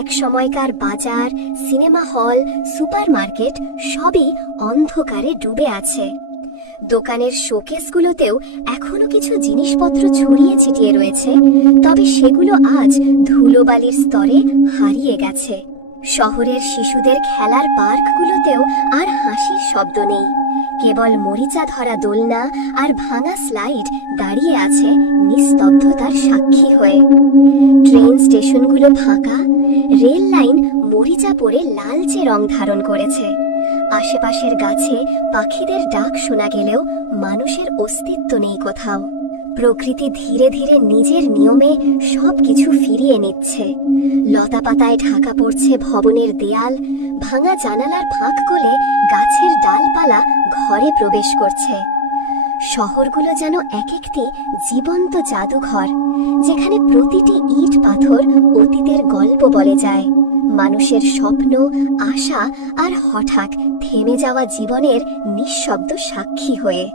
এক সময়কার বাজার, সিনেমা হল, সুপারমার্কেট সবই অন্ধকারে ডুবে আছে। দোকানের শোকেসগুলোতেও এখনো কিছু জিনিসপত্র ছড়িয়ে ছিটিয়ে রয়েছে, তবে সেগুলো আজ ধুলোবালির স্তরে হারিয়ে গেছে। শহরের শিশুদের খেলার পার্কগুলোতেও আর হাসির শব্দ নেই, কেবল মরিচা ধরা দোলনা আর ভাঙা স্লাইড দাঁড়িয়ে আছে নিস্তব্ধতার সাক্ষী হয়ে। ট্রেন স্টেশনগুলো ফাঁকা, রেল লাইন মরিচা পড়ে লালচে রং ধারণ করেছে। আশেপাশের গাছে পাখিদের ডাক শোনা গেলেও মানুষের অস্তিত্ব নেই কোথাও। প্রকৃতি ধীরে ধীরে নিজের নিয়মে সবকিছু ফিরিয়ে নিচ্ছে। লতাপাতায় ঢাকা পড়ছে ভবনের দেয়াল, ভাঙা জানালার ফাঁক গলে গাছের ডালপালা ঘরে প্রবেশ করছে। শহরগুলো যেন এক একটি জীবন্ত জাদুঘর, যেখানে প্রতিটি ইট পাথর অতীতের গল্প বলে যায়, মানুষের স্বপ্ন, আশা আর হঠাৎ থেমে যাওয়া জীবনের নিঃশব্দ সাক্ষী হয়ে।